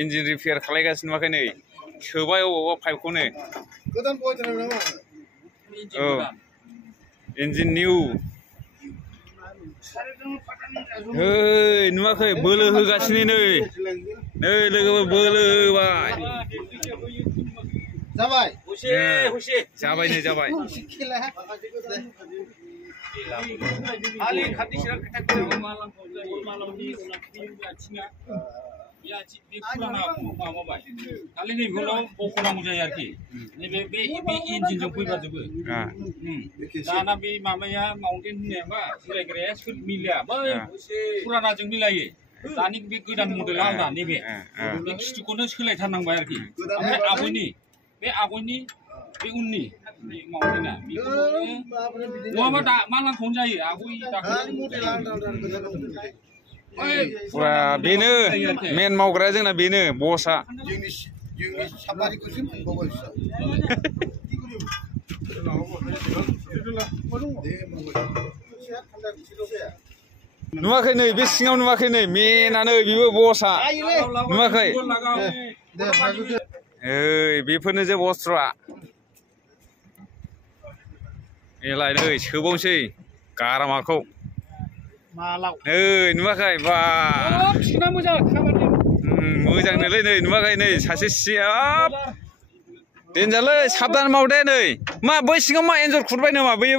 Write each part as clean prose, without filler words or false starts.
engine repair खालायगासिनो नुवाखै नै सोबाय अबावबा पाइपखौनो औ इंजिन निउ नुवाखै बोलो होगासिनो नै लोगोफोर बोलो होबाय जाबाय नै जाबाय दानि बे गोदान मडेला आलदा नैबे बे खिथुखौनो सोलायथारनांबाय आरोखि ओमफ्राय आगयनि बे आगयनि बे उननि मावदेना नङाबा दा मालांखौनो जायो आगय फुरा बेनो मेन मावग्राया जोंना बेनो बसआ नुवाखै नै बे सिङाव नुवाखै नै मेनानो बेबो बसआ नुवाखै बेफोरनो जे बस्थुआ एलाय नै सोबावनोसै गारामाखौ नै नुवाखै बा मोजांनोलै नै नुवाखै नै सासे सियाब देनजारलै साबधान माव दे नै मा बै सिङाव मा एन्जर खुरबाय नामा बैयो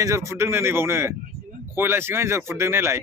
एन्जर खुरदोंनो नैबावनो खयला सिङाव एन्जर खुरदों नायलाय